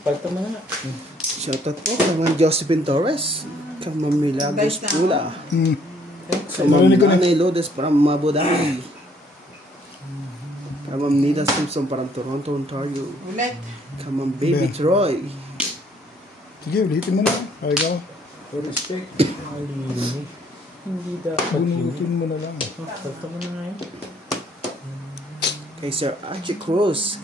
Palto mo na nga. Shoutout po kay Ma'am Josephine Torres. Kay Ma'am Milagros Pula. Kay Ma'am Nanay Lodes from Mabudai. Kay Ma'am Nita Simpson from Toronto, Ontario. Ulit. Kay Ma'am Baby Troy. Sige, ulitin mo na. Ay, ikaw. Respect. Malini. Hindi dapat yun. Bunutin mo na lang. Palto mo na nga yun. Kay Sir Archie Cruz.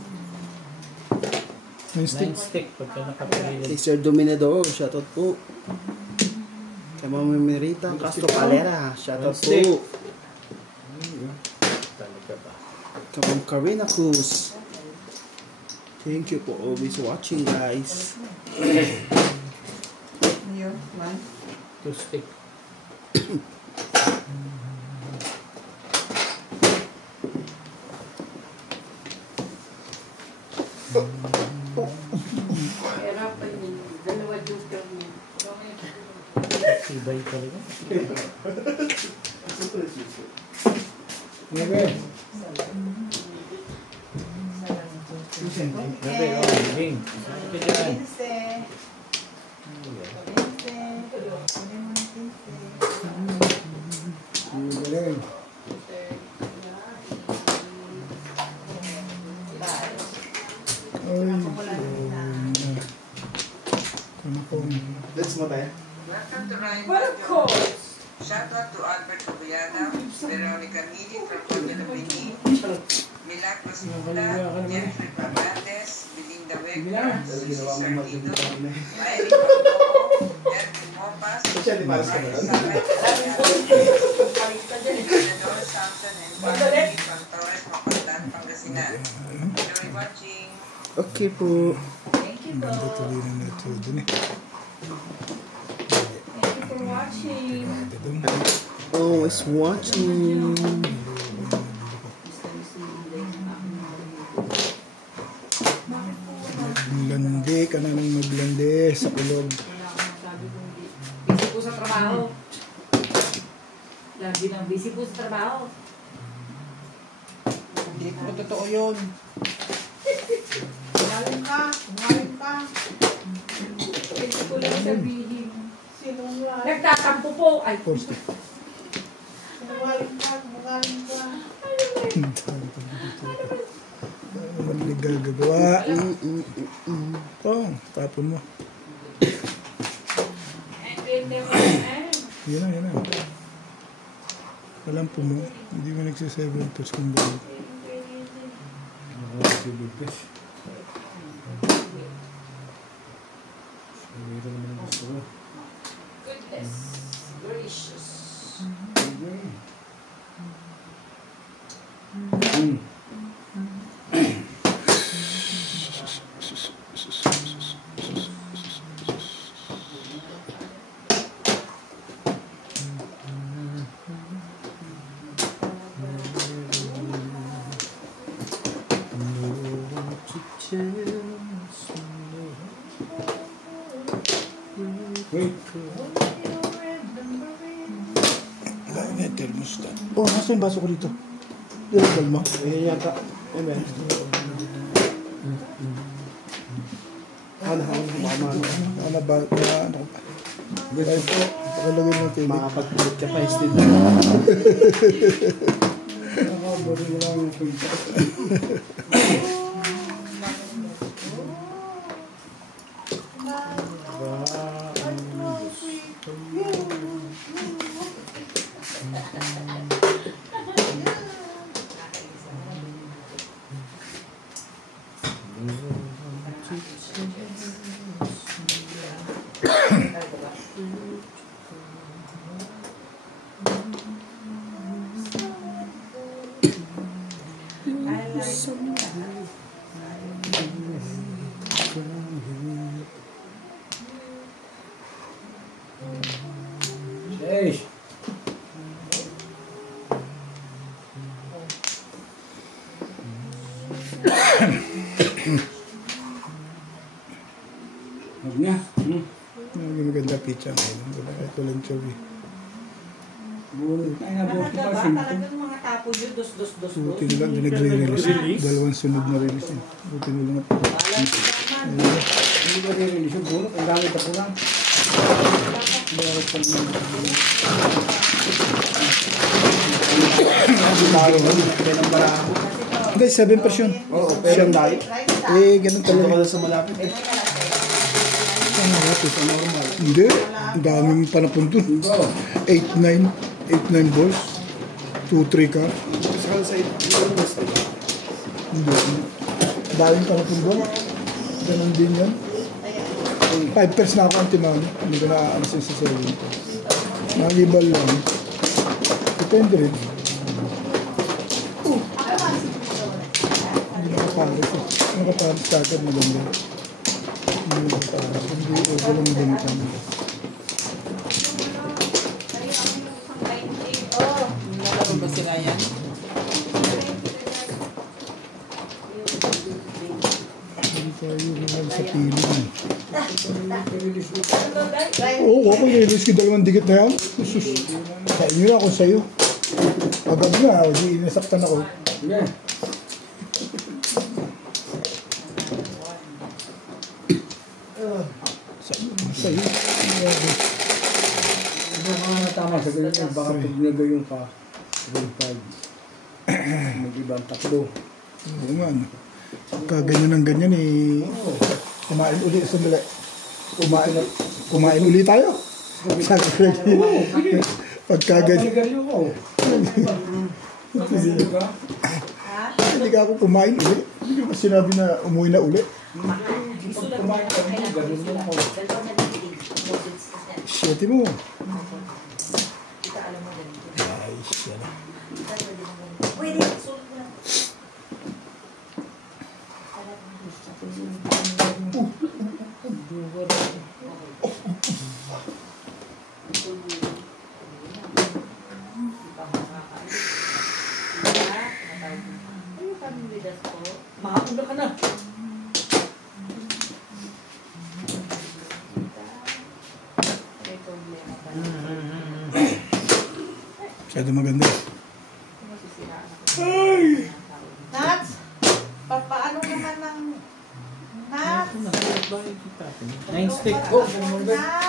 May stick. 9 stick pagka nakapagilid. Kay Sir Dominador. Shoutout po. Kay Ma'am Merita Castro Calera. Shoutout po. Talaga ba? Kay Ma'am Karina Cruz. Thank you for always watching, guys. Yun, 2 1. stick. Hirapan yun. Dalawa joker niya. Ibay talaga. Okay. Gabi, Bing. Saan ka dyan? Galing. Let's mo tayo. Welcome to Ryan. Welcome! Shout out to Albert Rubiana, Veronica Midi from Pagdala Bini, Milagros Mula, Jeffrey Fernandez, Belinda Wegner, Susie Sardido, Mary Paco, Erwin Mopas, Brian Samet, Senador Samson, and Barney from Torres, Mapagdan, Pangasinan. Enjoy watching. Okay po. Thank you po. Tuloy na ito dun eh. Thank you for watching. Always watching. Maglandi ka na nang maglandi sa kulog. Busy po sa trabaho. Lagi nang busy po sa trabaho. Hindi po totoo yun. Kumain ka. Kumain ka. Pwede ko lang sabihin. Sinungaling. Nagtatampo po. Ay, Post. Kumain ka. Kumain ka. Mali gagawa. Ito, tapon mo. Yan na, yan na. Alam po mo, hindi mo nagsa-7 pesos kung bakit. goodness gracious. Ay, thermostat. Oh, nasa yung baso ko dito? Dilabal mo. Ayan yata. Amen. Ano ba? Ano? Ay po, pakalagay natin. makapagpulit ka pa, Steve. Bari mo lang yung pinta. Eish! Huwag niya. Yung maganda pizza ngayon. Ito lang chubby. Talagang mga tapo yun, dos. Buti nila, hindi nagre-release. Dalawang sunod na release. Buti nila nga. gamit ako lang. Hindi, 7 version. Oo, pero ang dahil. Ganun Talaga talaga. ka sa malapit. Sa normal. Hindi, ang daming panapon dun. 8-9, 8-9 balls. 2-3 ka. Saka sa Hindi. Ang daming panapon dun. Ganun din yan. 5 pairs na ako ang tinalo. Hindi ko na-aansin sa 7 pairs. Nangibal lang. Depende rin. Hindi nakapalis eh. Nakapalis kagad maganda. Hindi nakapalis. Hindi ito lang gamitan. Nalaro ba sila yan? Hindi tayo rinal sa piling. Oo, ako nililis ko 2 dikit na yan. Sus, sa inyo na ako sa'yo. Agad na, di inasaktan ako. Sa'yo. tama sa ganyan. Baka pag nagayon ka, grade 5. Mag-ibang takbo. Oo nga, no. Pagka ganyan ng ganyan eh, kumain uli, sandali. Kumain uli tayo. Sabi ko pagka ganyan. Paligalyo ko. Hindi ka ako kumain uli. Hindi ko sinabi na umuwi na uli. Kumain ka mo, ganun mo ako. Shit mo. Ay, shit. Makapunta ka na. Masyado maganda. Nats? Paano naman ng Nats? Nine stick. Nats?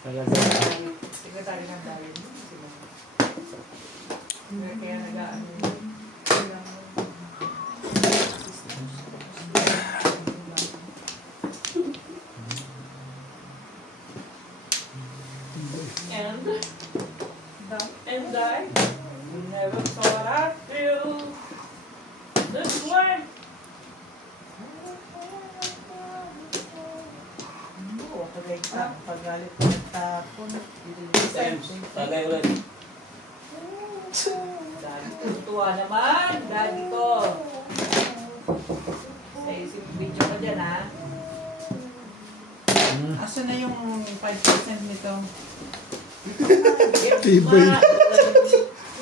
Talaga. Sekretary ng dahil. Kaya nag-ano. And I never thought I'd feel this way. Pagalit ko ng tapon. Tagay ulit. Daddy, tutuwa naman. Daddy ko. Sa isip video ko dyan, ha? Asa na yung 5% nito? Tibay.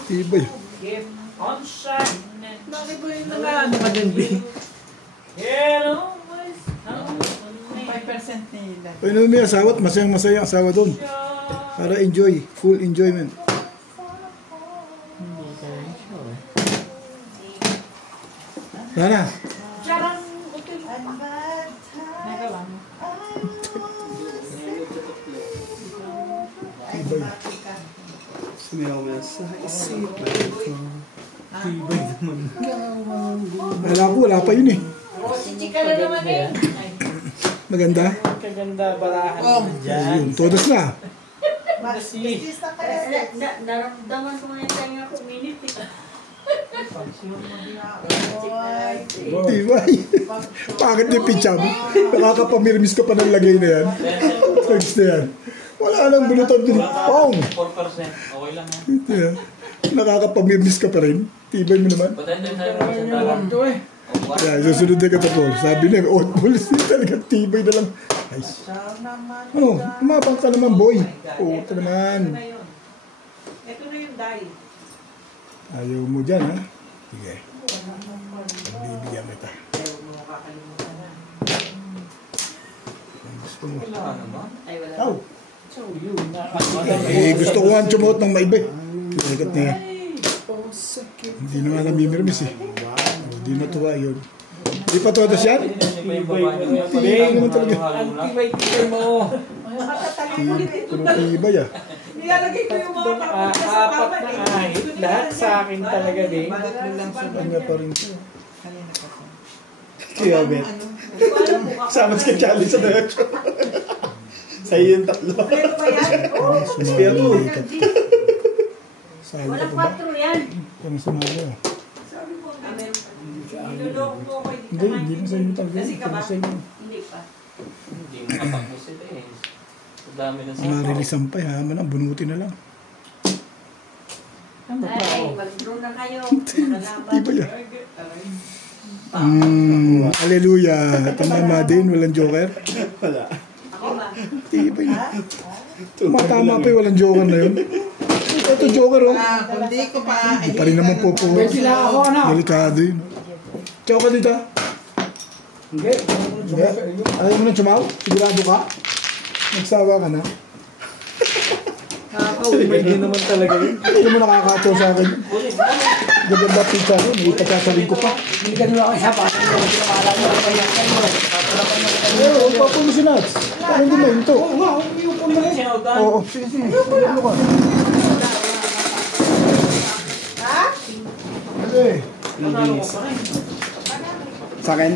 Tibay. Gift on shine. Bakit ko yung nag-ano ka din, B? Hello, boys. 5% nila. Pwede naman may asawa at masayang-masaya ang asawa doon. Para enjoy. Full enjoyment. Hindi ka rin sure. Sana. Charang hotel. Naka lang. Tibay. Sumiyaw mo sa isipan ko. Tibay naman. Wala ko, wala pa yun eh. Si Chika na naman eh. Maganda. Kaganda barahan Oh. mo dyan. Ayun, todos na. Basista ka na. Naramdaman ko na yung kanya kuminit eh. Tibay. Bakit yung pitcha mo? Nakakapamirmis ka pa ng lagay na yan. Thanks na yan. Wala nang bulutan din. Pong! 4%. Okay lang yan. Yeah. Nakakapamirmis ka pa rin. Tibay mo naman. Patay tayo sa talang. Yeah, susunod na katapos. Sabi niya, oat balls. Talaga tibay na lang. Nice. Ano? Umabang ka naman, boy. Oo, ito naman. Ito na yung dye. Ayaw mo dyan, ha? Sige. Bibigyan kita. Ayaw mo makakalimutan na. Gusto mo. Wala naman. Ay, wala. Aw! So, yun. Eh, gusto ko ang chumot ng maibay. Ikat niya. Hindi na nga namimirmis eh. Hindi natuwa yun. Hindi pa todas yan? Bing, naman talaga. ang tibay-tibay mo. Puro tibay ah. Nilalagay ko yung mga kapatid sa Apat na ahit. Lahat sa akin talaga, Bing. Kanya pa rin siya. Kanina pa siya. Kaya bet. Sama sa Charlie sa diretso. Sa'yo yung tatlo. Pero ba yan? Oo, Sumali ka. Sali ka walang pa ba? 4 yan. Kaya sumali ah. Sabi ko, niloloko mo ko. Hindi na sa'yo yung tagli. Kasi ka ba? Hindi pa. Hindi mo katakbo sila eh. Ang dami ng Marilisan pa ha. Manang bunuti na lang. Ano pa Ay, ako? mag-draw na kayo. Tibay ah. Hallelujah. Tama din. Walang joker. Wala. Ako ba? Tibay ah. Matama pa yung walang joker na yun. Ito joker oh. Kundi ko pa. Hindi pa rin naman po po. Delikado yun. Chow ka dito. Hindi. Ayaw mo na chumaw? Sigurado ka? Nagsawa ka na? Nakaka-umay din naman talaga yun. Hindi mo nakakataw sa akin. Gaganda pizza ko. May ipagsasaling ko pa. Hindi ganun ako isa pa. Alam mo pa yan kayo. Oo, papo mo si Nats. Parang hindi mo ito. Sinautan. Oo, sige, sige. Ano ka? Ha? Okay. Linis. Sa akin?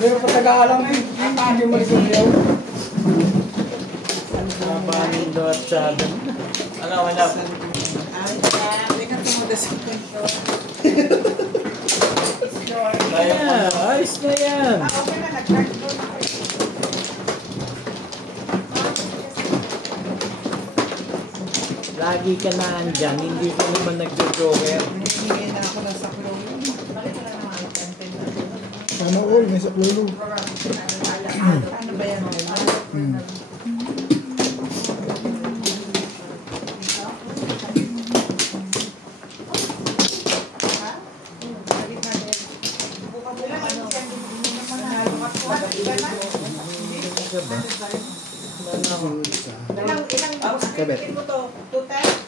Meron pa taga-alang eh. Hindi mo ito niyaw. Panindo at sabi. Ano, wala. Ay, hindi ka tumudas sa kwento. Ayan, ayos na yan. Okay na, nag-charge ko. Lagi ka na andyan, hindi ka naman nagjo-joker. Nangingi na ako ng saklaw. Bakit wala naman ang content? Sana all, may saklolo. Ano ba yan? Ilang bikin mo to? 2 times?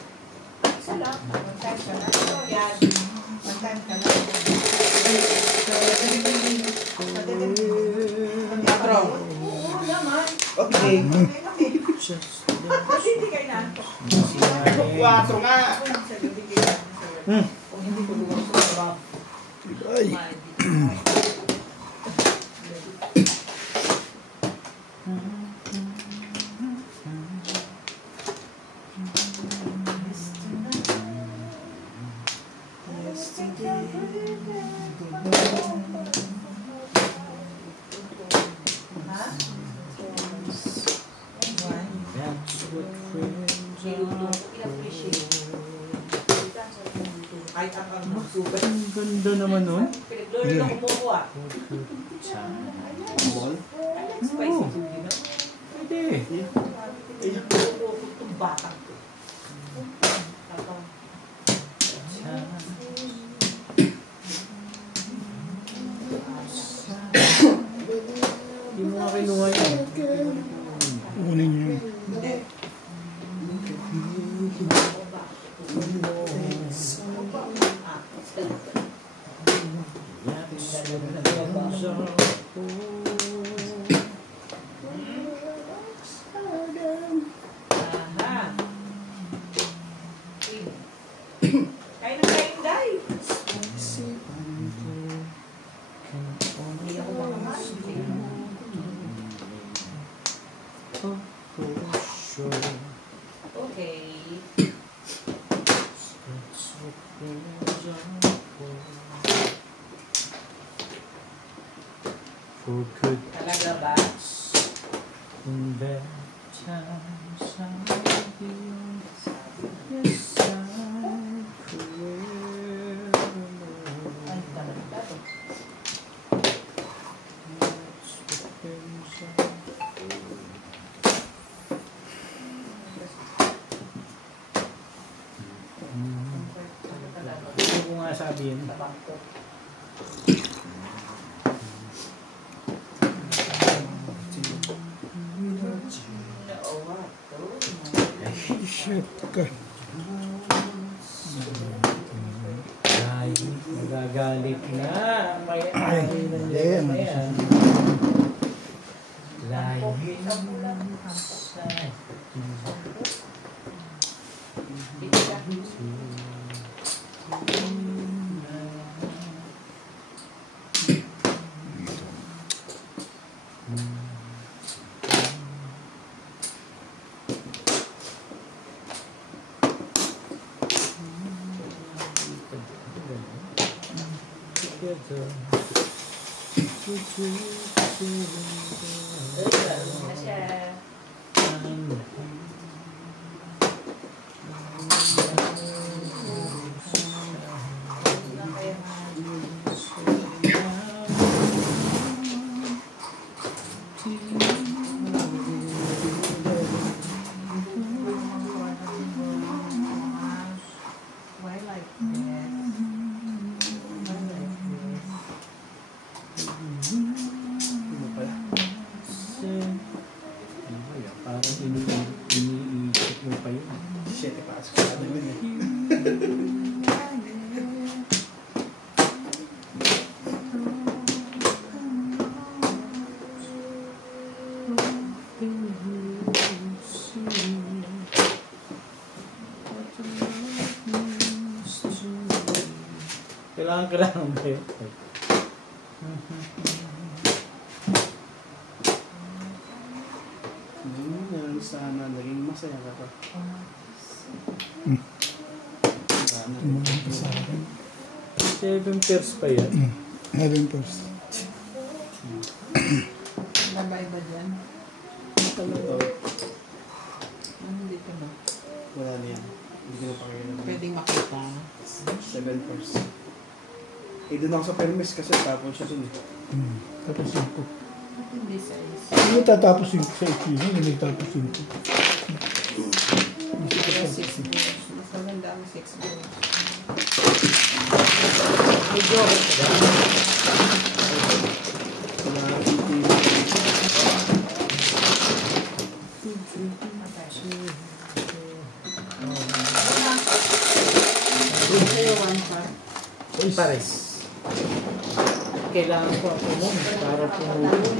Isa lang. 1 time ka na. Ito, yan. 1 time ka na. Patro. Oo naman. Okay. Kasi hindi kayo naantok. 4 nga. Kung hindi ko lugar sa trabaho. Ay. Ay, ang magsubat. Ang ganda naman nun. Pinaglolo na kumukuha. Ball? Spicy food yun. Pwede. Itong batang to. Hindi mo nga kinuha yun. Kunin niyo yun. Aha. Kain na kain, Day. Hindi ako makakain. Okay. For good Talaga ba? in bad times I'll be your side forever. Ay, talaga to. Ano ko nga sabihin? Tabang ko. Shit ka. Magagalit na ang may-ari ng Ayan. lugar na yan. Layo sa Why like this? Why like this? Parang iniisip mo pa yun. Shit, ipasok sa atin yun eh. Kailangan ba yun? Yan, sana naging masaya ka pa. Sa akin. 7 pairs pa yan. 11 first. Nabay ba dyan? Ito, Ano dito ba? wala na yan. Hindi ko na pakikita. Pwedeng makita. 7 first. Eh, doon ako sa permis kasi tapon siya dun eh. Tapos 5. Hindi size. Hindi tatapos 5 sa ikino, hindi tapos 5. Pero 6 bills. Mas maganda ang 6 bills. Medyo ako pa ba? Wala hindi. Sa'yo, 1 part. Pares. Kailangan ko ako mo para pumulong.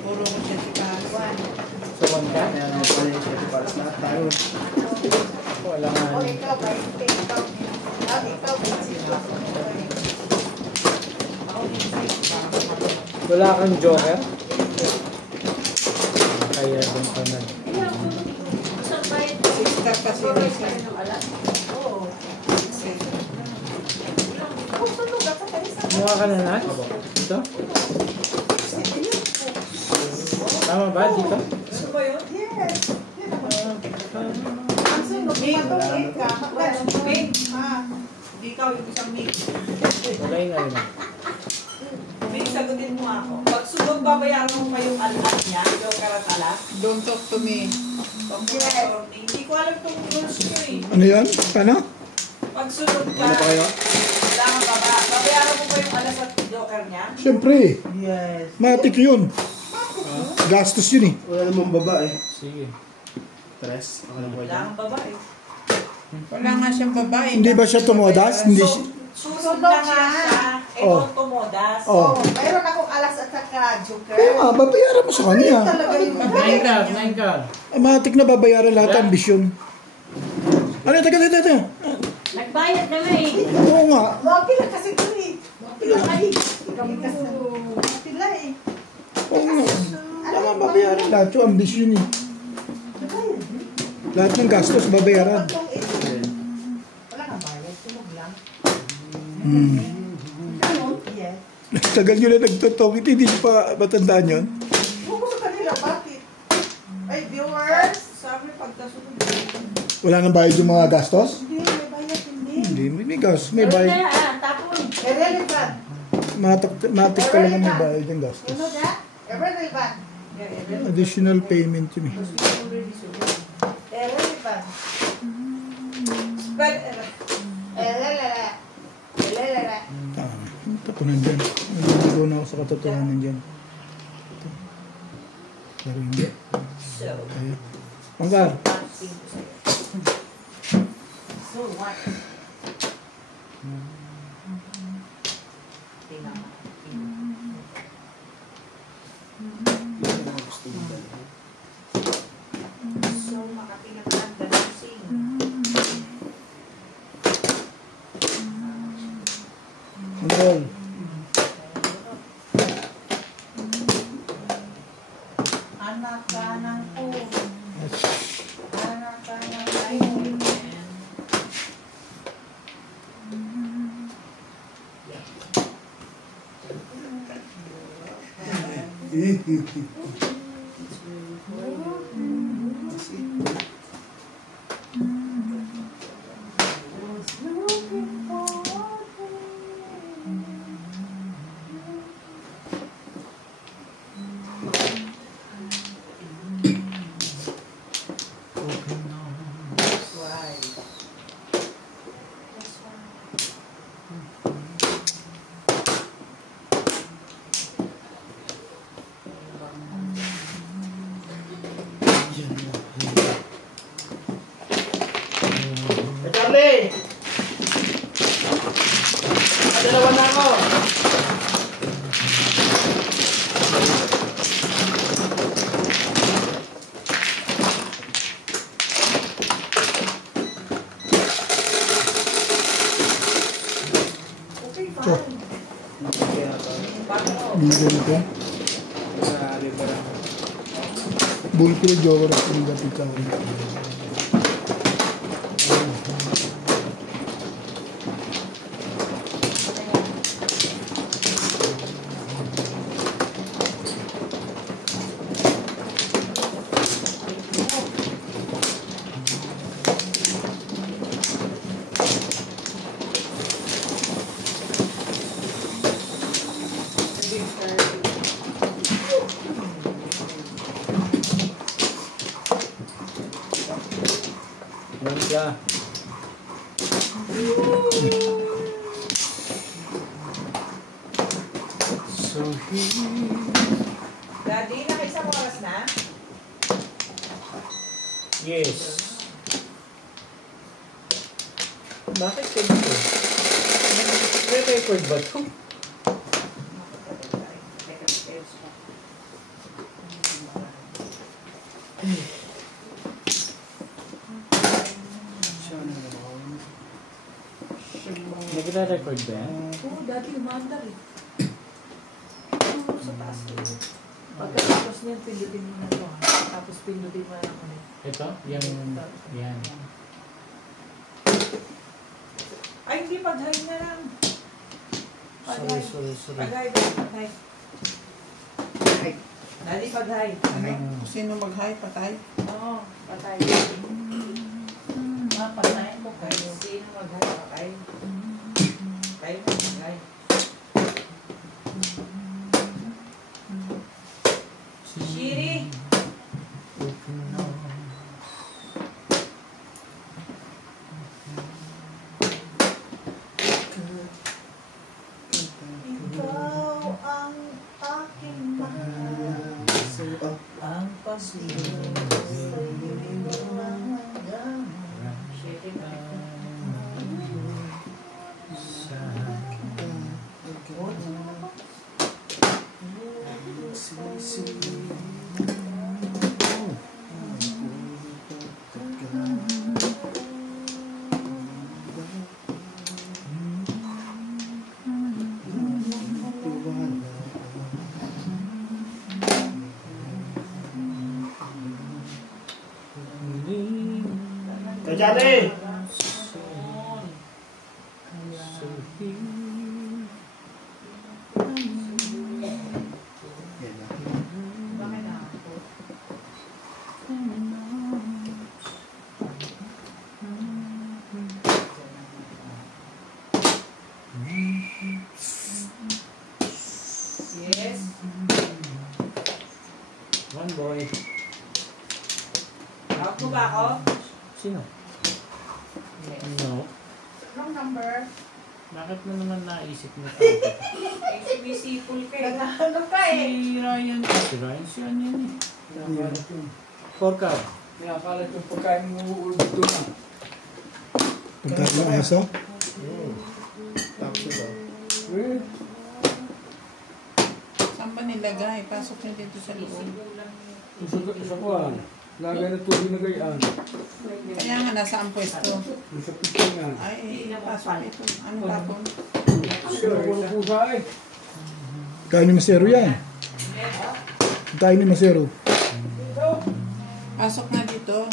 Puro ko siya si Karuan. Sa one ka? Kaya nga pala yung shit para sa lahat tayo. Wala nga. O, ikaw ba? Ikaw. Ikaw ba? Wala kang joker? Kaya doon ka na. 6 star kasi yung isa. Oo. 6 Mukha ka na na? Dito? Tama ba? Dito? Gusto mo yun? Yes. Ang sunod, matulid ka. Magkano? Big. Ha? Hindi ikaw yung isang big. Wala yung ano. Big, sagutin mo ako. Pag sunod, babayaran mo pa yung alat niya, yung karatalas. Don't talk to me. Yes. Hindi ko alam itong rules ko eh. Ano yan? Paano? Pag sunod ka, Ano kayo? kailangan babayaran mo pa yung alas at joker niya. Siyempre, Yes. matik yun. Gastos yun eh. Wala namang babae. Sige. Tres. Ako na po dyan. Kailangan babae. Wala nga siyang babae. Hindi ba siya tumodas? Hindi So, siya... susunod na nga siya. Oh. Ito tumodas. Oh. Mayroon akong alas at saka joker. Kaya nga, babayaran mo sa kanya. Talaga yung Nine ka, nine ka. Matik na babayaran lahat ang ambisyon. Ano, teka. Nagbayad na nga eh. Oo nga. Wapila kasi ito eh. Wapila ay. Kami kasi. Wapila eh. Oo nga. Tama, babayaran lahat yung ambisyon eh. Lahat ng gastos babayaran. Wala nga bayad. Tulog lang. Hmm. Ano? Yes. Tagal nyo na nagtotok. Hindi nyo pa matandaan yun. Huwag ko sa kanila. Bakit? Ay, viewers. Sabi pagkasunod. Wala nang bayad yung mga gastos? Hindi, may bayad hindi. Hindi, may gastos. May bayad. Tapon. Irrelevant. Matik ka lang may bayad yung gastos. You know that? Irrelevant. Additional payment yun eh. Irrelevant. Spell Irrelevant. Irrelevant. Ito po nandyan. Naliligo na ako sa katotohanan dyan. Ito. Pero hindi. So, Kaya. Manggar. So what? Roll. Anak ka ng po. Yes. Anak ka ng po. Charlie! Dalawa na ako! Okay, fine. Hindi ganito. Bulky na joker at hindi natin sa akin. Ka. So Daddy, nakaisang oras na? yes. Bakit ganito? May record ba ito? Nagre-record ba yan? Oo, Daddy, umandar eh. Oo, sa taas eh. Pagkatapos niyan, pindutin mo na ito. Tapos pindutin mo na ulit. Ito? Yan. Ay, hindi, pag-hide na lang. Pag-hide. Sorry. Pag-hide, pag-hide. Daddy, pag-hide. Sino mag-hi? Patay? Oo, patay. Patay mo kayo. Sino mag-hide? Patay. Patay mo, patay. Shiri! Ikaw ang aking mahal. Ang pag-ibig sa'yo ang hanggang. Shiri na. Charlie! Yes. One boy. Tawag mo ba ako? Sino? No. Wrong number. Bakit mo naman naisip mo ito? Eh, sumisipol ka eh. Ano ka eh? Si Ryan. Si Ryan siya yan eh. Forecast. Kaya kalat yung pagkain mo uulog doon na. Pagkain ng aso. Tapos ito. Saan ba nilagay? Pasok niyo dito sa loob. Isa ko ah. Lagay na tubig na gayaan. Kaya nga, nasa ang pwesto. Sa picture nga. Ay, pasok ito. Ano tapon? Sure, walang pusa eh. Kain ni Masero yan. Kain ni Masero. Pasok nga dito.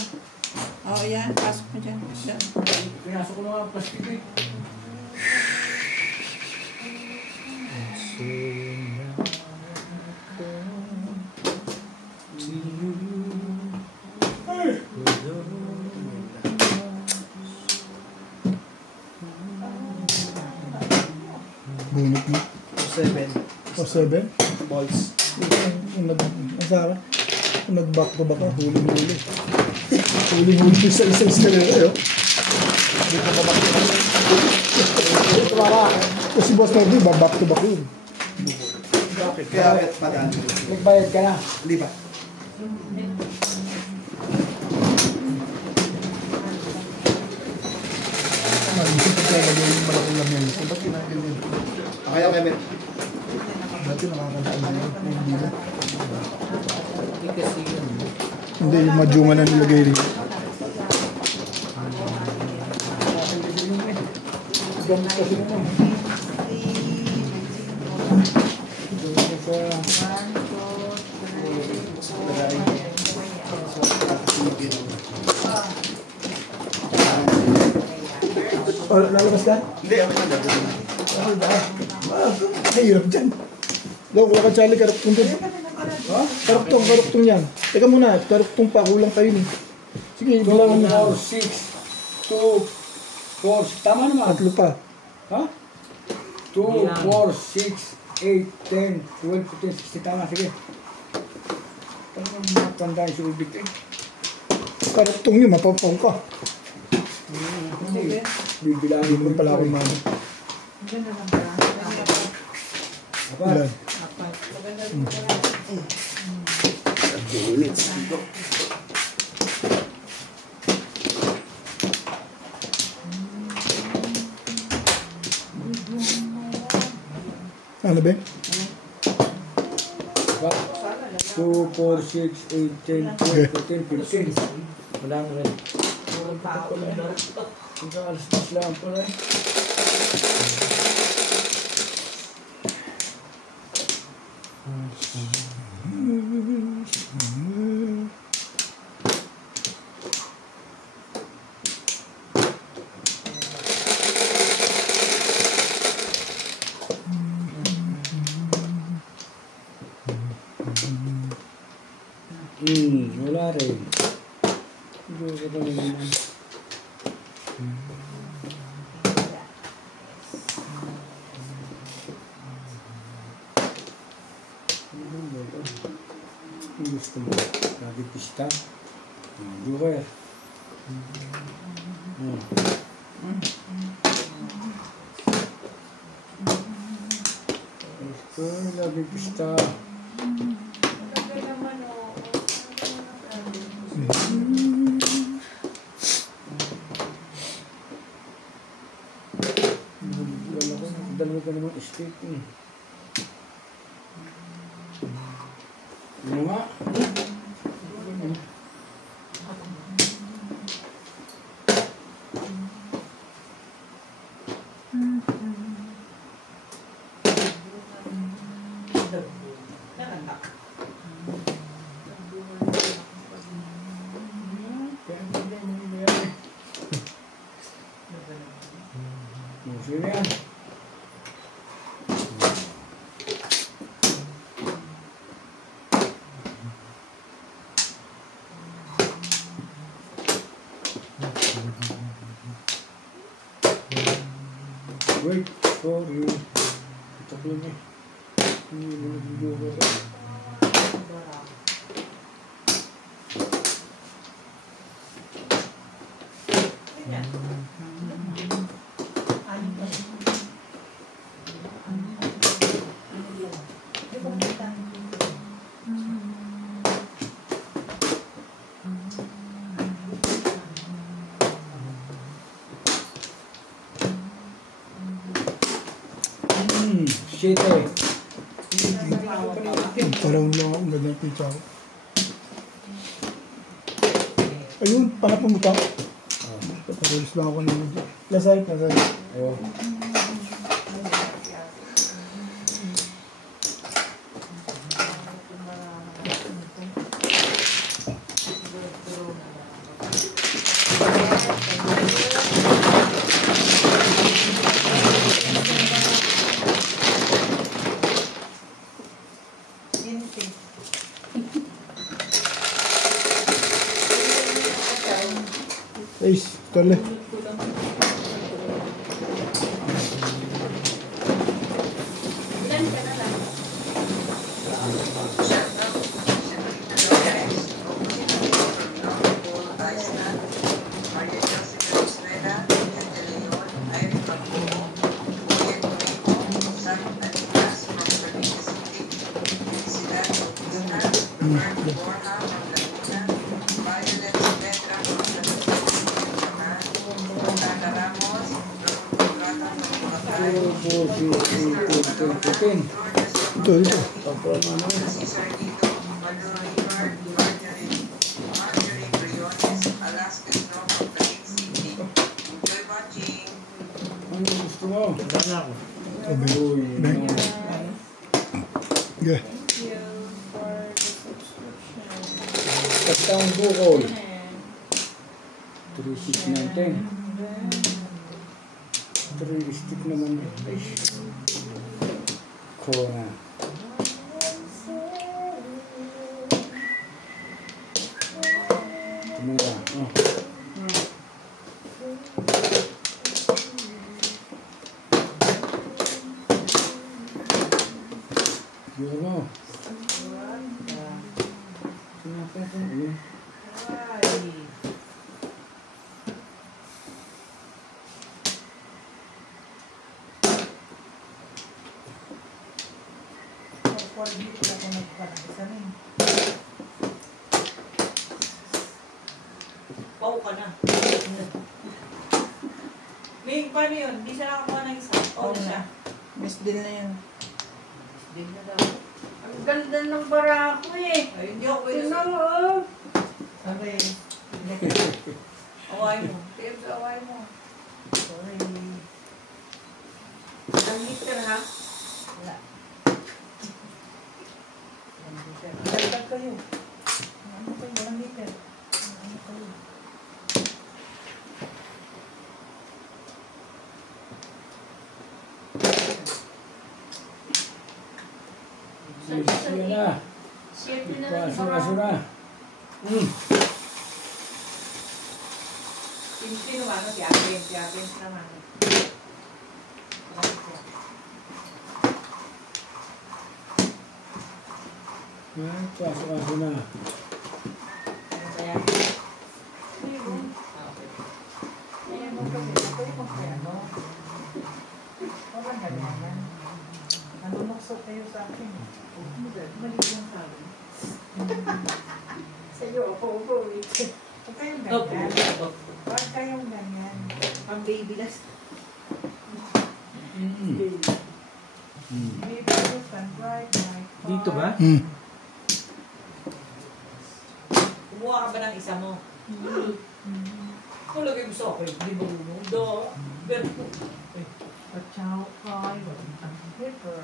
Oo, yan. Pasok mo dyan. Dyan. Pinasok ko na nga plastic eh. Bunot mo. 7 O 7. balls. Ang sabi? Kung nag-back to back ka, huling-huli. Huling-huli sa isang scenario. Hindi ka ba back to back? Ito ba? Kasi boss Norby, back to back yun. Bakit? Kaya padaan. Nagbayad ka na. Hindi ba? Naisip ko kaya lagyan yung malaking lamyan. So, ba't kinagin yun? Kaya Kevin. Dati nakakandaan na yun. Hindi na. Hindi kasi yun. Hindi, yung madyungan na nilagay rin. Gamit kasi naman. O, lalabas ka? Hindi, ako na gagawin. Ay, hirap dyan. Look, wala ka Charlie, karuktong dyan. Ha? Karuktong yan. Teka muna, karuktong pa, kulang kayo ni. Sige, bilangan mo. 4, 6, 2, 4, tama naman. Tatlo pa. Ha? 2, 4, 6, 8, 10, 12, 15, 16, tama, sige. Parang matanda yung subik eh. Karuktong nyo, mapapaw ka. Bibilangin Hindi mo pala ako mano. Diyan na lang ba? Ilan? Apat. 30 minutes. Ano ba? 2, 4, 6, 8, 10, 12, 13, 15. Wala na rin. Hanggang alas 10 lang pala eh. Wala rin. Hindi ko pa naman. Ang gusto mo? Lagi pista? Joker. Lagi pista. Dalawa ka naman escape eh. Ano nga? Sino yan? Wait for you. Ito ko lang eh. Hindi mo nag-video ko rin. Shit eh. Parang lang ang ganda ng pizza ko. Ayun, panapon mo pa. Patalis lang ako nila. Lasay. Oh. Ace, tole. Ito. Ano gusto mo? Wala na ako. Okay. Katang bukol. 3619. 3 stick naman. Kona. Tumira. Oh. Yun. Pau ka na. May paano yun? Hindi siya nakakuha ng isa. Oo na siya. Miss din na yan. Hindi na daw. Ang ganda ng barako eh. Ay, hindi ako pwede Tingnan sa... mo oh. Sabi. Away mo. Tiyo sa away mo. Sorry. Ang heater ha? Wala. Dagdag kayo. Ano kayo? Walang heater. Ano kayo? Yan na. Basura. Sino naman? Si Apen naman. Basura. Ano kaya? Ayan mo kasi. Ito yung magpiano. Walang ganyan. Nanunokso kayo sa akin. Mali yung sabi. Sa iyo, upo. Huwag kayong ganyan. Huwag kayong ganyan. Pang baby last. Baby last and bright night. Dito ba? Kumuha ka ba ng isa mo? Kung lagay mo sa akin, hindi ba umundo? Pero, pachaw ka, walang paper.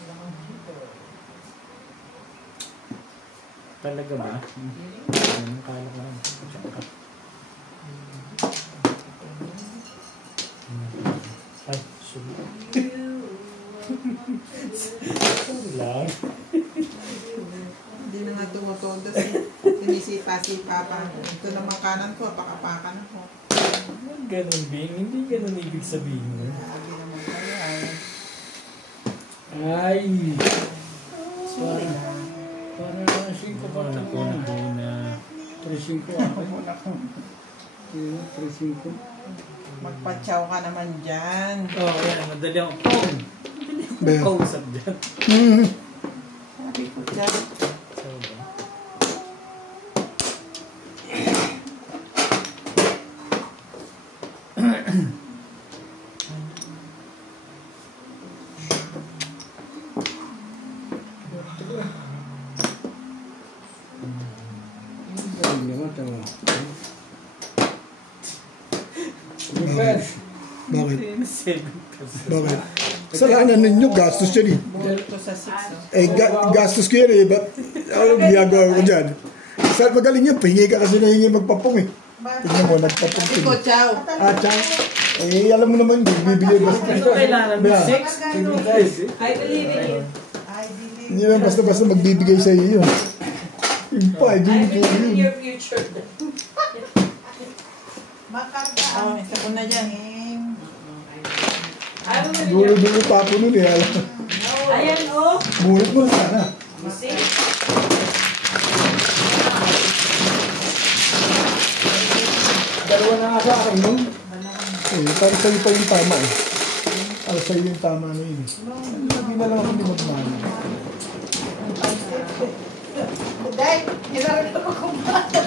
Walang paper. Talaga ba? Ano kala ko lang. Ay, sulit. Sulit lang. Hindi na nga tumutodos eh. Sinisipa-sipa pa. Ito naman kanan ko, pakapakan ako. Ganun, Bing. Hindi ganun ibig sabihin. Sabi naman kayo ay. Ay. Sorry na. Para 5 pa na. 3-5 ako. 3-5. Magpachaw ka naman dyan. Oo, yan. Madali ako. Phone. Bayo. Kausap dyan. Sabi ko dyan. So, ba? Galing naman, tama. Reverse. Bakit? Bakit? Kasalanan ninyo, gastos yan eh. Bumalik ko sa 6. Gastos ko yan eh. Ano ginagawa ko dyan? Saan magaling yun? Pahingi ka kasi nahingi magpapong eh. Tignan mo, nagpapong Sabi ko, ka. ciao. Tiyan. Eh, alam mo naman, bibigay basta. Kailangan mo Ba? 6? I believe in you. Hindi lang basta-basta magbibigay sa iyo yun. Yung pa, hindi I mo believe in yun. your future. Makarga ang isa ko na dyan. I believe in your Dulo-dulo pa ako nun eh. Ayan, oh. Bulit mo sana. You see? Dalawa na nga sa akin nun. Eh, para sa'yo pa yung tama eh. Para sa'yo yung tama na yun. Lagi na lang ako hindi magmana. Dahil, nilarin ako kumain.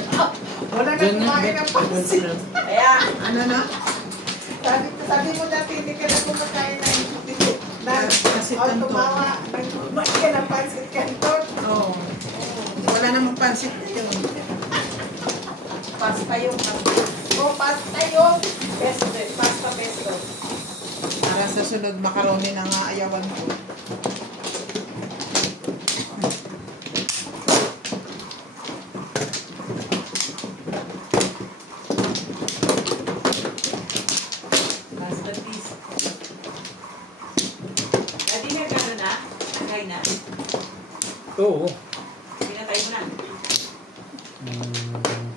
Wala na kumain ng pansit. Kaya, Ano na? Sabi mo dati, hindi ka na kumakain ng Pansit o canton. tumawa. Kumain ka ng pansit canton. oh. Wala namang pansit na yun. Pasta yung pasta. O, pasta yun. Pesto, pasta pesto. Para sa sunod, macaroni na nga ayawan ko. Pasta piece. Dinner ka na? Nagay na? Oo. Pinatay mo na?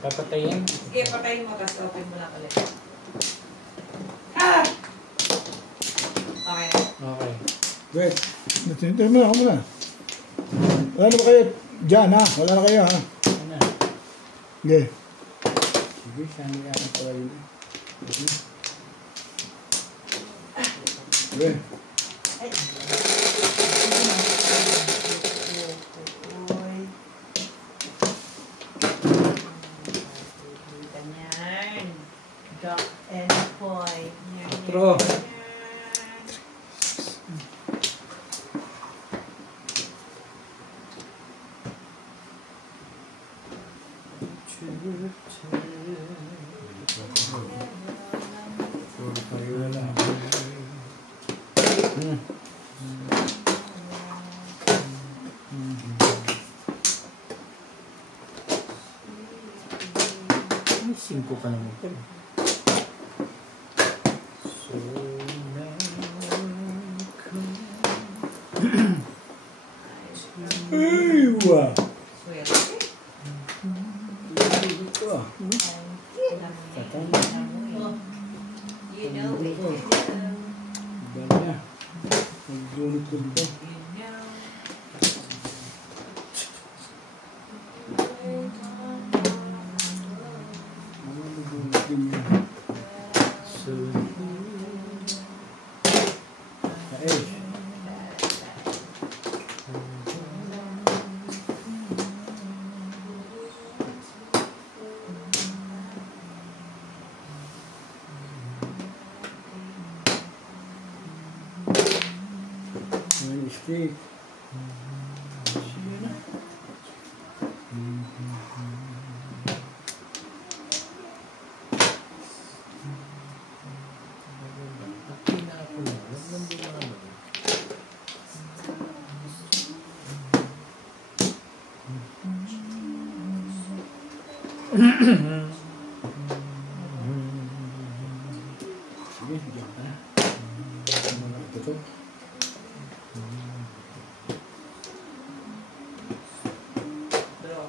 Papatayin. Sige, patayin mo, tapos open mo lang ulit. Ah! Okay na. Okay. Wait. Tinitira mo na ako muna. Wala na ba kayo dyan ha? Wala na kayo ha? Ano? Okay. Sige, saan nga ang pala yun? Okay. Ganyan. Duck and boy. True. Ay, 5 pa naman ito. Ay, wow. You know it. Dami na. Naglunod ko dito. You know. Naglunod din yan. Sa edge. Ayan, stick. Sige, diyan ka na. Ano na ito to? Draw.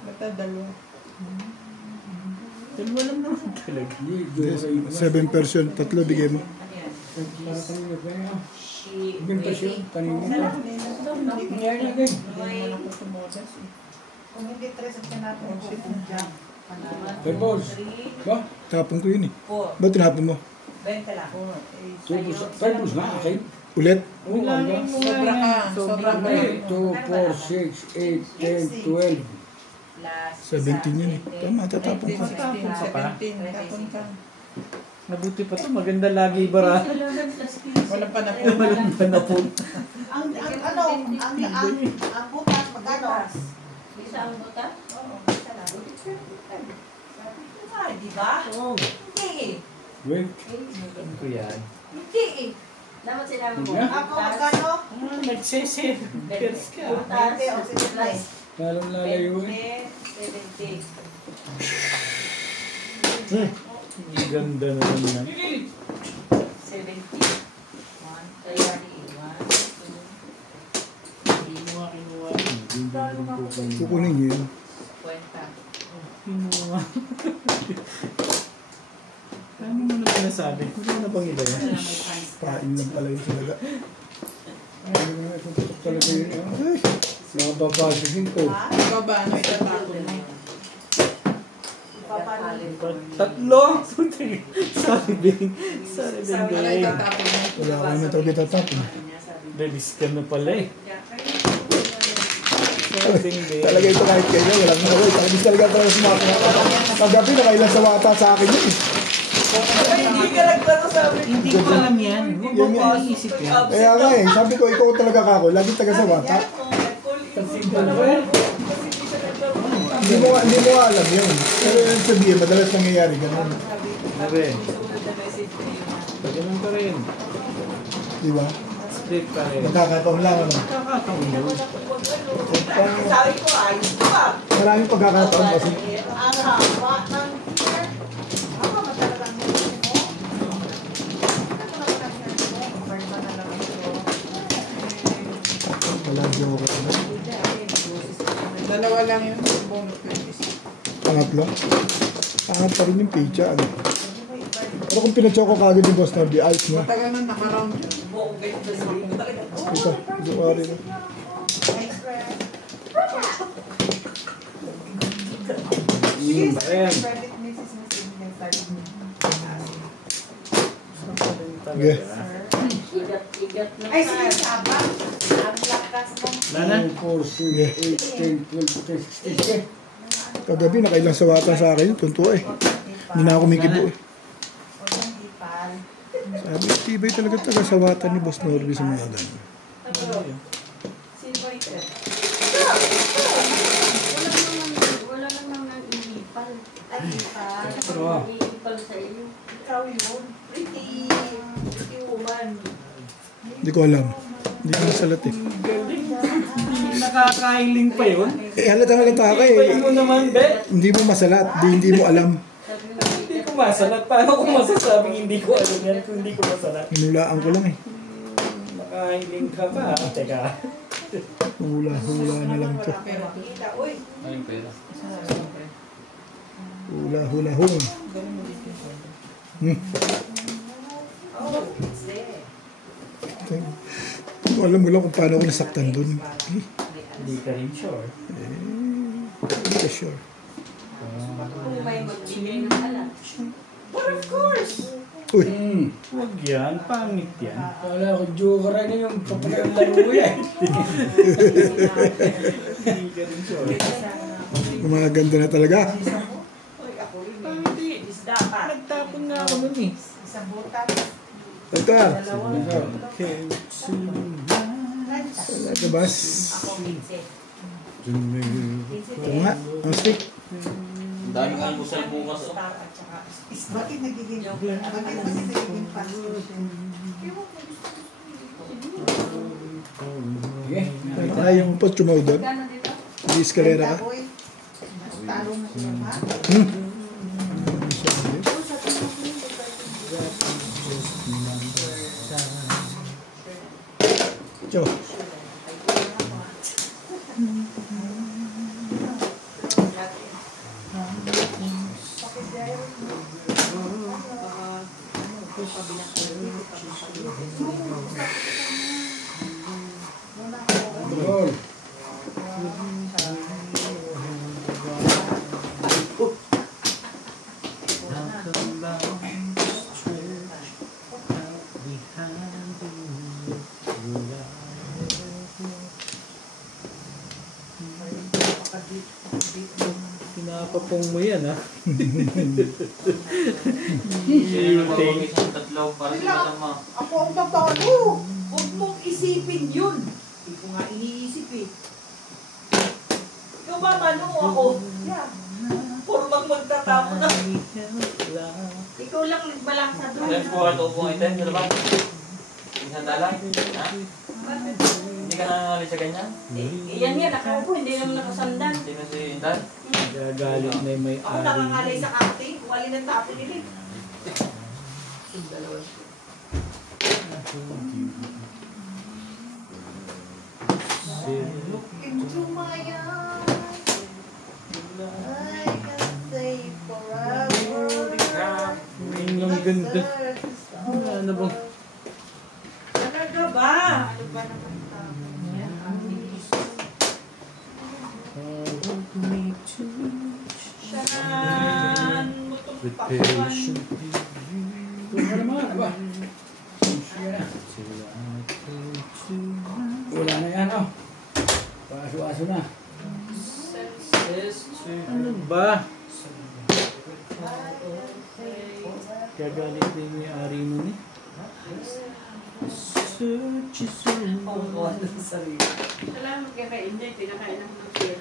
Bata dalawa. Dalawa lang naman talaga. Hindi, 7%, tatlo bigay mo. Ano yan? para kanina pa yan. She, Inventasyon, kanina pa. Nangyari na guys. Hindi naman ako sumodas eh. Kung hindi tres at natin ang shit ng jam. Five balls. Ba? Tapon ko yun eh. 4. Ba't tinapon mo? 20 lang. Five balls na, okay? Ulit? Oo, ano? Sobra ka. Sobra ka. 2, 4, 6, 8, 10, 12. Last. 17 yun eh. Tama, tatapon 15, ka. 16, 17. Tapon ka. Mabuti pa to, maganda lagi bara. Walang panapon. Walang panapon. Ang butas, magkano? Isa ang butas? Oo, isa lang. Ay, di ba? Oo. Hindi. Wait. Ano ko yan? Hindi eh. Dapat sinabi mo. Ako, magkano? Nagsisip. Pers ka. Butas. 20 o 70. Lalong lalayo eh. 70. Ang ganda naman yan. 70. 1, 30, 1, 2, Hindi mo nga kinuha. Kukunin niyo yun. 50. Kinuha. Ano mo na pinasabi? Ano na bang iba yan? Pain lang pala yung sinaga. Ay, kung tutok talaga yun. Ay, nakapapasagin ko. Baba, ano itatapon mo? Tatlo! Sorry, Bing. Sorry, Bing. Ano itatapon mo? Wala ka naman talaga itatapon. Dalis ka na pala eh. Sorry, Bing, Bing. Talaga ito kahit kailan, walang naway. Talaga talaga sumaka. Paggabi, nakailan sa wata sa akin yun. Hindi ka nagplano sa amin. Hindi ko alam yan. Huwag mo ko iisip yan. Kaya nga eh, sabi ko, ikaw talaga kako. Lagi taga sa wata. Hindi mo nga alam yun. Pero yung sabihin, madalas nangyayari ganun. Sabi, ganun pa rin. Di ba? Split pa rin. Magkakataon lang ano. Kakataon yun. Sabi ko, ayos pa. Maraming pagkakataon kasi. Ang haba ng hair. Ako, matalagang hair mo. Wala joke. Dalawa lang yun. Bonus 26. Pangatlo. Pangat pa rin yung pizza. Ano? Pero kung pinatsoko kagad yung boss na, di ayos na. Matagal na nakaround yun. Buong ganito sa rin. Ito, suwari na. Yun pa rin. Sige. Igat na Ay, sige, saba. Ang lakas mo. Nana? 2, 4, 6, 8, 10, 12, 13, 16. Kagabi, nakailang sa wata sa akin. Tuntua eh. Hindi na ako kumikibo eh. O yung ipal. Sabi, tibay talaga taga sa wata ni Boss Norby sa mga ganun. Sino ito? Wala namang nag-iipal. Ay, ipal. Nag-iipal sa iyo. Ikaw yun. Pretty woman. Hindi ko alam. Hindi ko nasalat eh. Nakakahiling pa yun? Eh, halata halata ka Iba eh. mo naman, be. Hindi mo masalat. Hindi mo alam. Sabi mo, Hindi ko masalat. Paano ko masasabing hindi ko alam yan kung hindi ko masalat? Hinulaan ko lang eh. Nakahiling ka pa. Teka. Hula na lang to. Pero kita, uy. Anong pera? Hula. Oh, it's there. Hindi ko alam mo lang kung paano ako nasaktan dun. Hindi ka rin sure. Hindi ka sure. kung may magbigay ng alam. But of course. Uy, Huwag yan. Pangit yan. Wala ko, joker na yung papalang laro yan. Hindi ka rin sure. gumaganda na talaga. Uy, ako rin eh. Hindi. Isda pa. Nagtapon nga ako nun eh. Isang butas. Ito ah. Okay. Wala ka bas. Ako, minse. Oo nga. Ang stick. Ang daming almusal bukas. Oh. Bakit nagiging panstation? Okay. Yung post tumawdod. Gano'n dito? Hindi eskalera ka. Talo na siya, ha? Cho. Roll. Pinapapong mo yan, ha? Sino na ba isang tatlo para sa masama? Ako ang tatalo. Huwag mong isipin yun. Hindi ko nga iniisip eh. Ikaw ba, Manu? Ako? Yeah. Purmang magtatapon na. Ikaw lang nagbalang sa doon. Alam ko ka upong ito, di ba? Isang dalang? Ha? Hindi ka nangangalit sa ganyan? Yan yan, nakaupo, hindi naman nakasandan. Sino si Intan? Gagalit na yung Ako may-ari. nakangalay sa acting. Kung alin ang tapo nila. Look into my eyes. I can stay forever. Ang ganda. Ano bang? Talaga ba? Ano ba naman tama niya? Saan mo itong pakwan? Ito ka naman, ba? Wala na yan, oh. Paso-aso na. Ano ba? Gagalit din yung may-ari nun eh. Alam mo, kakain pinakain ako ng kete.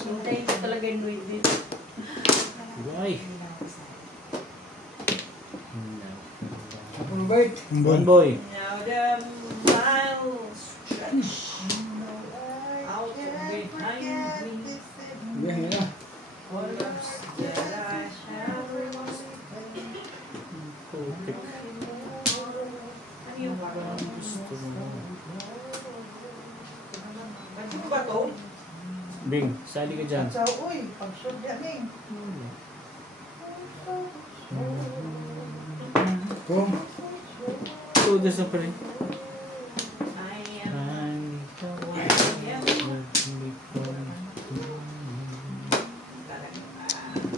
Hintayin ko talaga yung noodle. Why? Ang bait. One boy. Now the miles stretch out behind me. Yan na. All loves that I have lost. Putik. Ano yung Ano ba to? Bing, sali ka dyan. Sa uy, pag-shoot yan eh. Kung Tudas na pa rin. I am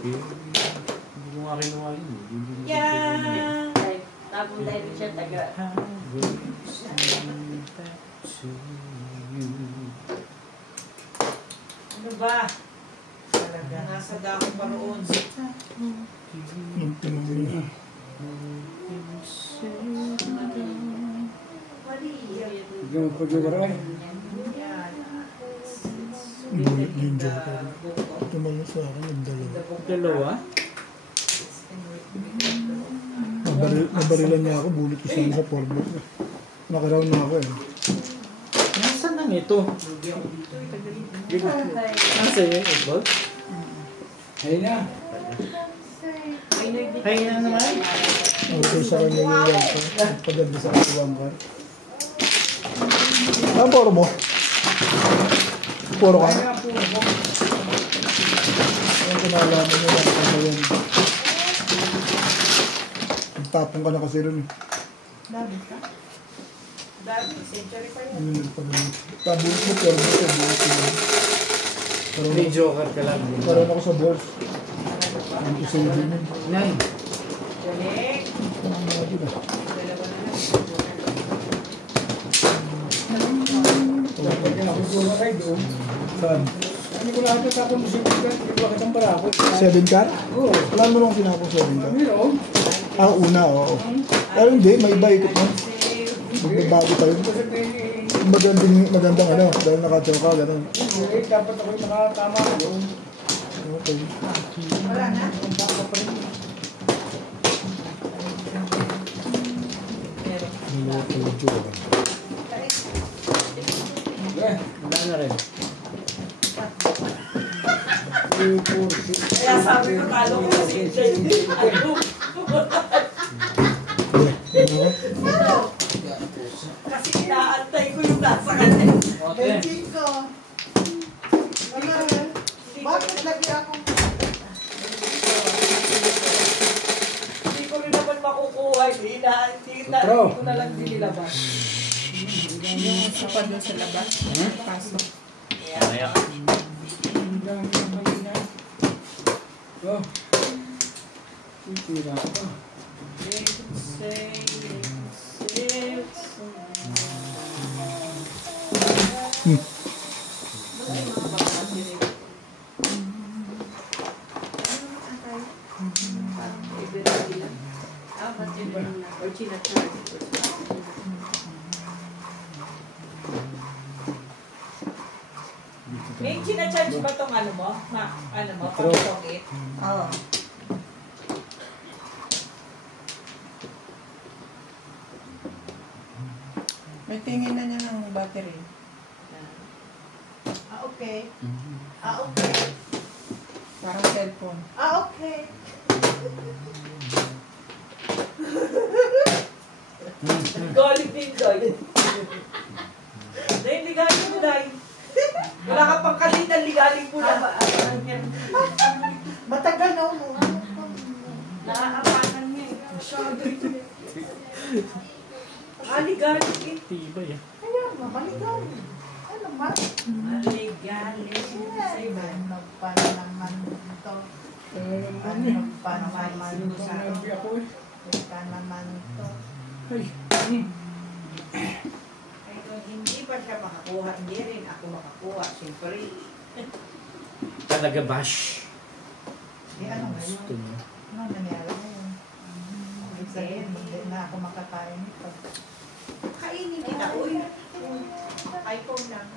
Hindi ko nga kinuha yun. yeah. Tapos dahil siya taga. Ano ba? Talaga, nasa dako pa roon. yung tinanong na. Hindi mo pag-iwaray. Bulit na yung joker. Tumalong sa akin, nagdalawa. Dalawa? Nabarilan niya ako, bulit isa na sa foreback. Nakaraw na ako eh. Nasaan lang ito? Nasa iyo yung football? Hay na. Hay na naman. Okay sa kanya yung welcome. Paganda sa katuwang ka. Ang poro mo? Poro ka? Ang kinalaman nyo lang kung yan. Nagtapong ka na kasi rin eh. Dami ka? Dami, century pa yun. Ano nagpagalit? Tabulit mo, pero mo sa bulit mo. May joker ka lang. Karoon ako sa boss. Ang kusay din yun. Nan. Galing. Ang mga din ah. Dalawa na lang. Kapag nakikula kayo doon. Saan? Ano ko lahat sa akong musik ka? Hindi ba kitang barako? 7 car? Oo. Wala mo nung sinapong 7 car? Meron. Ah, una, oo. Pero hindi, may iba ikot mo. Magbabago tayo. Magandang ano, dahil nakachoka, gano'n. Hindi, dapat ako'y nakatama doon. Okay. Wala na? Wala na rin. Kaya sabi ko, talo ko kasi ano? Kasi inaantay ko yung nasa kanya. Okay. ko. Bakit lagi akong... Hindi ko rin naman makukuha. Hindi ko na lang dinilabas. Yung sopa doon sa labas. Pasok. Kaya. Oh. Tira ka. May charge ba tong ano mo? Ano mo? Pag-tongit? Oo. May tingin na niya ng battery. Okay. Okay. Parang cellphone. Okay. Galing din, Doy. Dahil ligaling mo, Day. Wala ka pang kalitan, ligaling mo na. Matagal na ako. Nakakapakan niya eh. Masyado ito. Ligaling eh. Tibay ah. Kaya, mamaligaw. Ano man? Ligaling. Sa iba. Ano pa naman ito? Ano pa naman ito? Sinabi ako eh. Ano pa naman ito? Ay. Ay, kung hindi pa siya makakuha, hindi rin ako makakuha. Siyempre. Talaga bash. Ano ngayon? Gusto niya. Ano nangyari ngayon? Ibig sabihin, hindi na ako makakain nito. Kainin kita, uy. iPhone lang.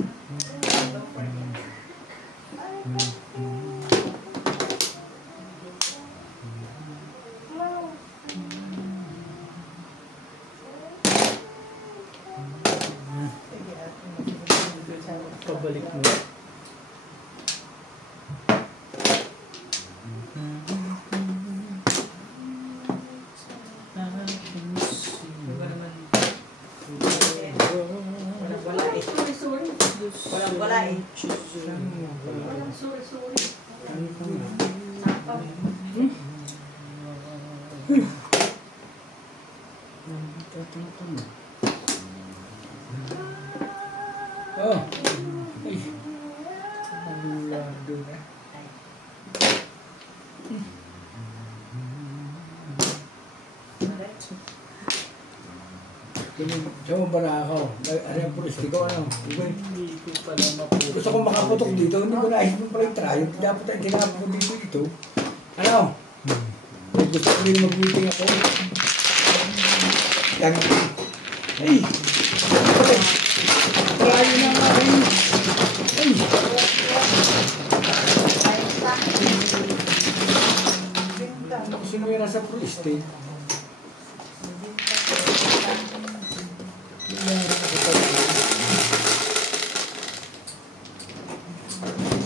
Pabalik mo. Wala eh. Walang wala eh. Oh. Ay. Ang lado na. Siya mo bara ako. Ano yung pulisti ko, ano? Hindi ko pala maputo. Gusto ko makaputok dito, hindi ko naisip mo pala yung try. Dapat ay tinapos ko dito. Ano? Gusto ko rin mag-meeting ako. Yan. Ay! Try na nga rin. Ay! Ako sinuwera sa pulisti.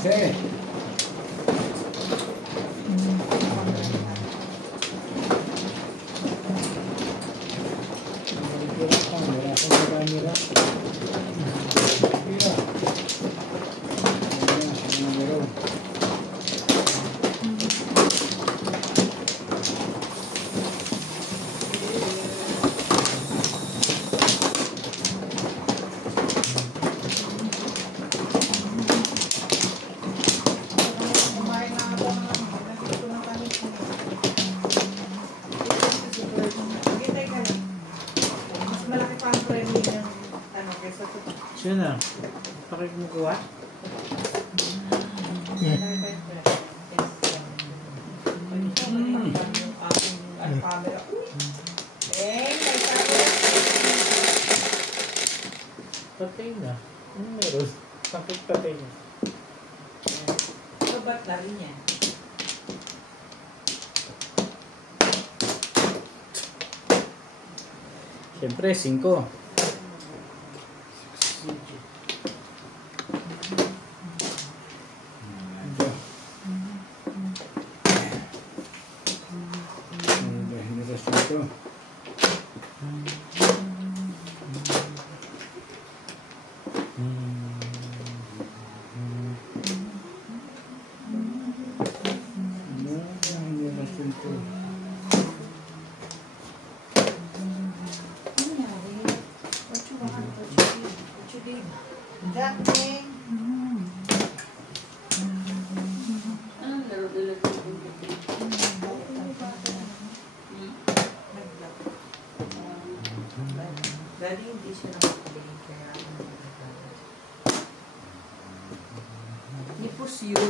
Kasi, Kumain na ako ng nandito na kami. Hintay ka lang. Mas malaki pa ang premium ng ano kesa ito. Siya na. Pakik mo kuha. Camera. May camera. Patay na. Ano meron? Pakik patay na. Ito ba't na rin yan? Siyempre, 5. Dating. Anong laro-laro ng computer? Dali hindi siya nakapagay kaya hindi po zero.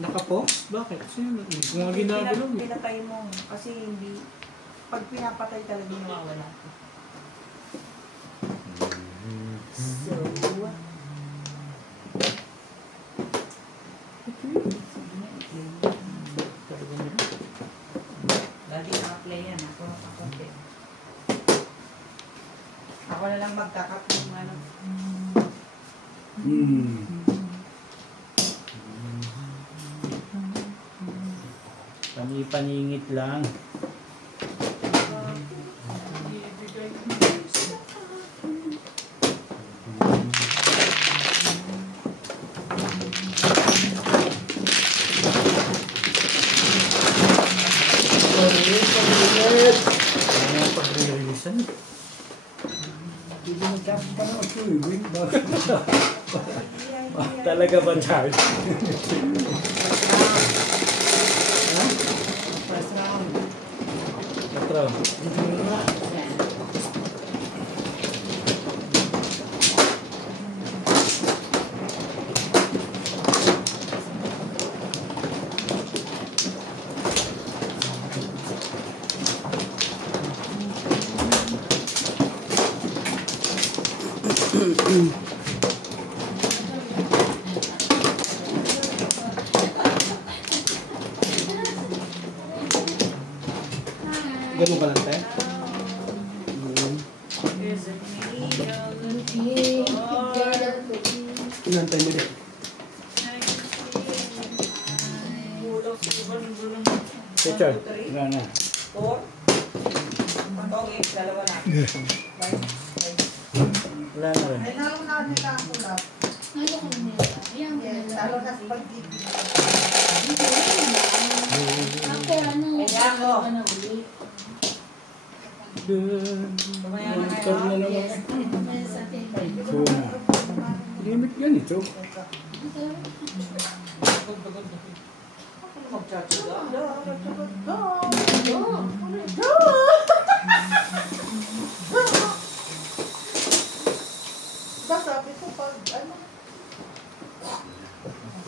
Nakapost? Bakit? Sino? Kung nga ginagalaw eh. Pinatay mo kasi hindi pag pinapatay talaga nawawala. So magkakap ng ano. Pani-paningit lang. Kaya pag-releasean. Hindi mag-charge pa naman swimming. Talaga ba charge? First round. Patro. Ganun ka lang, te? Inantay mo din. Richard, wala na. 4. Matongin, dalawa na. Wala na rin. Ay, nauna nila ang kulap. Yes, talo na sa pag-ibig. Kaya ako. Tumaya na Ito na kayo. naman. Ito na. Limit yan ito. Sabi ko pag ano.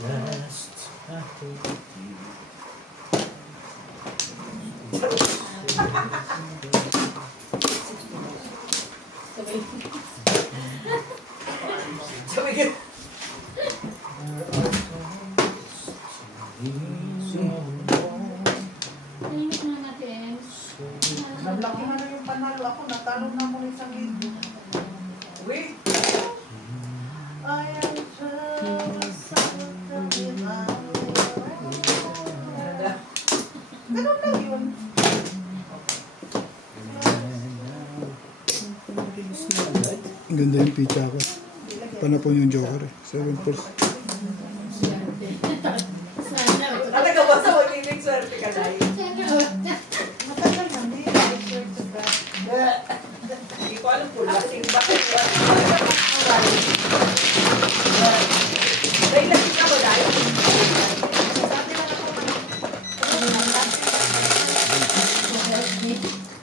Last. Sabi ko. Nablaki na yung panalo ako. Natalo na ako ng isang libo. Wait. I am ganun lang yun. Ang ganda yung pizza ko. Panapon yung Joker eh. 7 pulse. Talaga ba sa magiging swerte ka dahil? Matagal na hindi. Hindi ko alam kung lasing ba. Dahil lasing ako dahil. Sabi na ako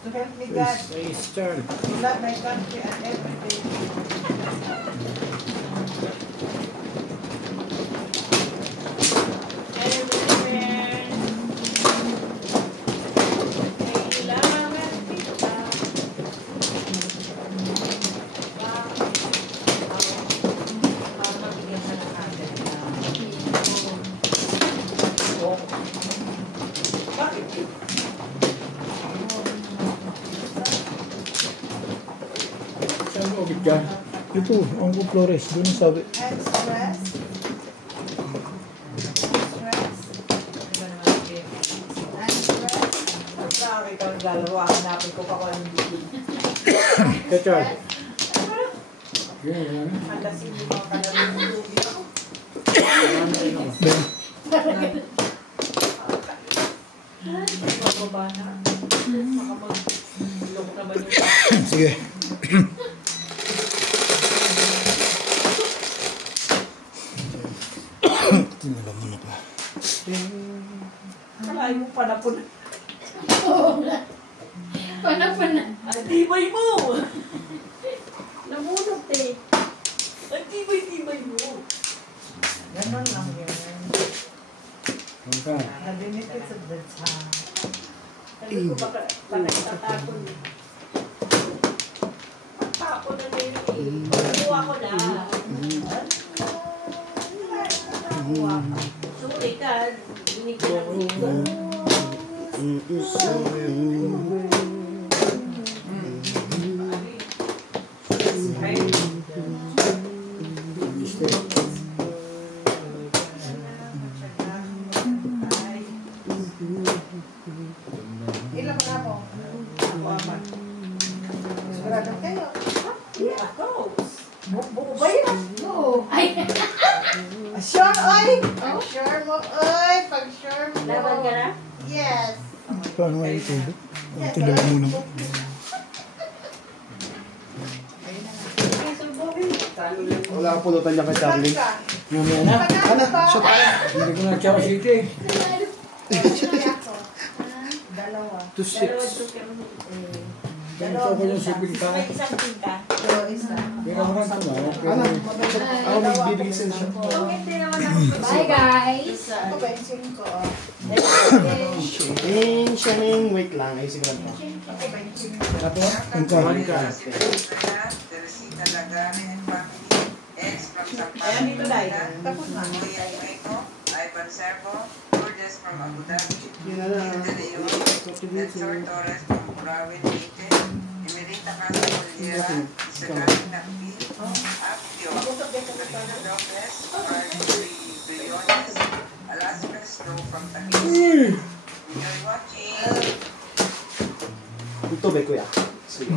to help me God. Race turn. To love my country and everything. Saan mo ubig dyan? Ito, ang Flores. Doon ang sabi. And stress. Stress. And stress. Sorry, ikaw naglalaro. Hanapin ko pa kung anong bibig. Richard. Yan. Ang lasing yung mga kalaring tubig. Ben, Bababa na. Makamag-ilok naman yung sige. Tingnan mo na pa. kalahin mo panapon. Panapon na. Ang tibay mo! Namunot eh. Ang tibay-tibay mo! Ganon lang yan. Hangka. The benefits of the time. Sabi ko baka tatapon. Tatapon na din eh. Nakuha ko na. Nakuha ka. Sorry ka. Hindi ko na. Pag-sure, oy! Pag-sure mo, oy! Pag-sure mo. Laban ka na? Yes. Paano nga ito? Tilawan muna ko. Wala ka pulutan niya kay Charlie. Mamaya na. Ano? Siya tayo. Hindi ko na Chow City. Dalawa. 2-6. Ganito ko yung sipin ka. May isang pinta. Pero isa. Hindi ka mga ito na. Ano? Ako may bibigyan sa'yo siya. Bye guys! Ako ba yung 5? Shining. Wait lang. Ayusin ko lang to. Ako ba yung 5? Tapos, ang kawan ka. Teresita Lagare and family, ex from San Ayan dito, Day. Pablo, Tapos na. Kuya Meco, Ivan Servo, Lourdes from Abu Dhabi, Yun na lang. Hilda Leon, Netsor Torres from Burawin, Leyte, Emerita Casa Bolera, Isagani Nakpil, Apio, Fernando Lopez, Marjorie Briones, Alaska Snow from Taguig. Enjoy watching! Ito ba kuya? Sige.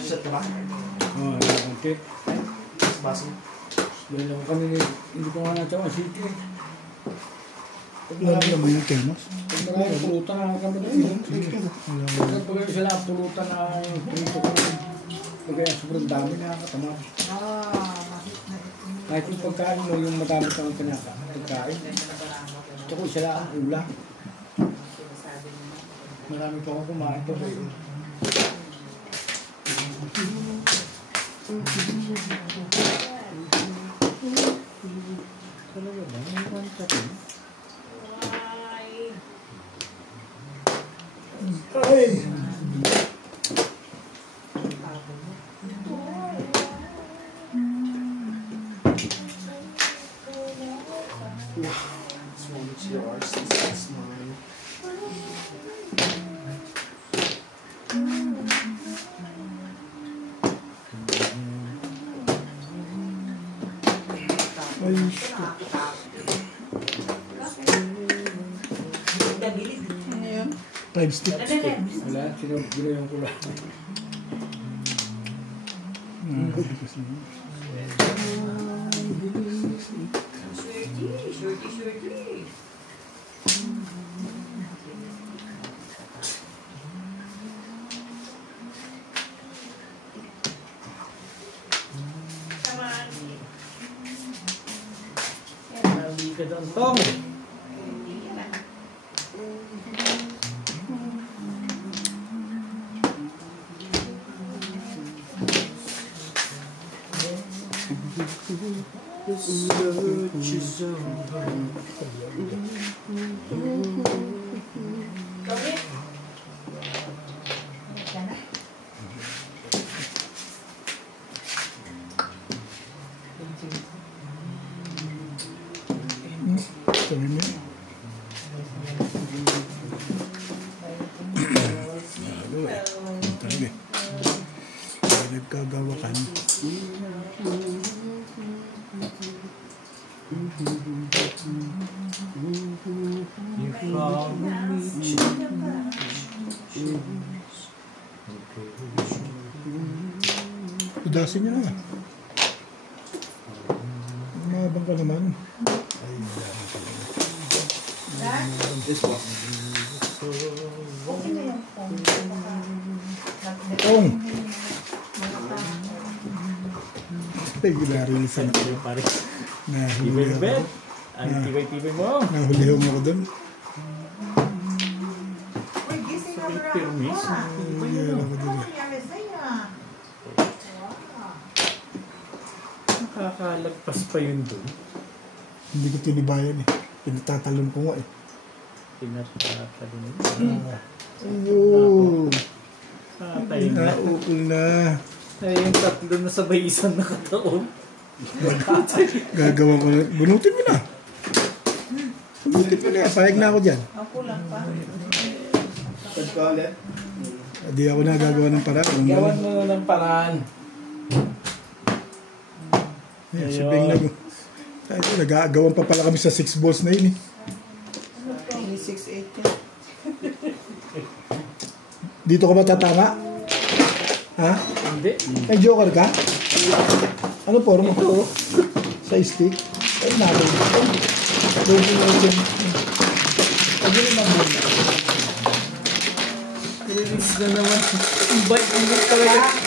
Shut ka ba? Oo, ang tip. Baso. Dahil lang kami, hindi ko nga na Chow City. Wala naman yung thermos. Pag marami, pulutan na kami doon. Pag kayo sila, pulutan na yung prito ko. Pag kaya sobrang dami na katama. Kahit yung pagkain mo, yung madami kang pagkain. Gusto ko sila ang ulam. Marami pa akong kumain pa kayo. Talaga ba? May one ka rin? Ay! This one's yours. This is mine. Ay, Ano yun? 5 sticks. Wala, sinubilo yung kulay. Hindi ka doon, Tong. Sabi mo yun. Talaga eh. Nagkagawakan. Pudasin niyo na. Umabang ka naman. Okay na yung phone. Tong! Regularly sa na. Pare, Nahuli ako. tibay-tibay. Ang tibay-tibay mo. Nahuli ako doon. Uy, gising na bro. Permis. Nahuli ako doon. Ano nangyari sa'yo? Nakakalagpas pa yun doon. Hindi ko tinibayan eh. Pinatatalon ko nga eh. Pinatatalon. Ayun! Patay na. Naukol na. Ay, yung tatlo na sabay isang nakataon. Gagawa ko na. Bunutin mo na. Bunutin mo na. Payag na ako dyan. Ako lang pa. Pwede ka ulit? Hindi ako na gagawa ng paraan. Gawan mo na ng paraan. Ayun, si Beng ito, nagagawan pa pala kami sa 6 balls na yun eh. May 680. Dito ka ba tatama? Ha? Hindi. May joker ka? Ano po? Ito. Sa stick. Ay, natin. Pwede natin. Pwede naman muna. Release na naman. Bite mo talaga.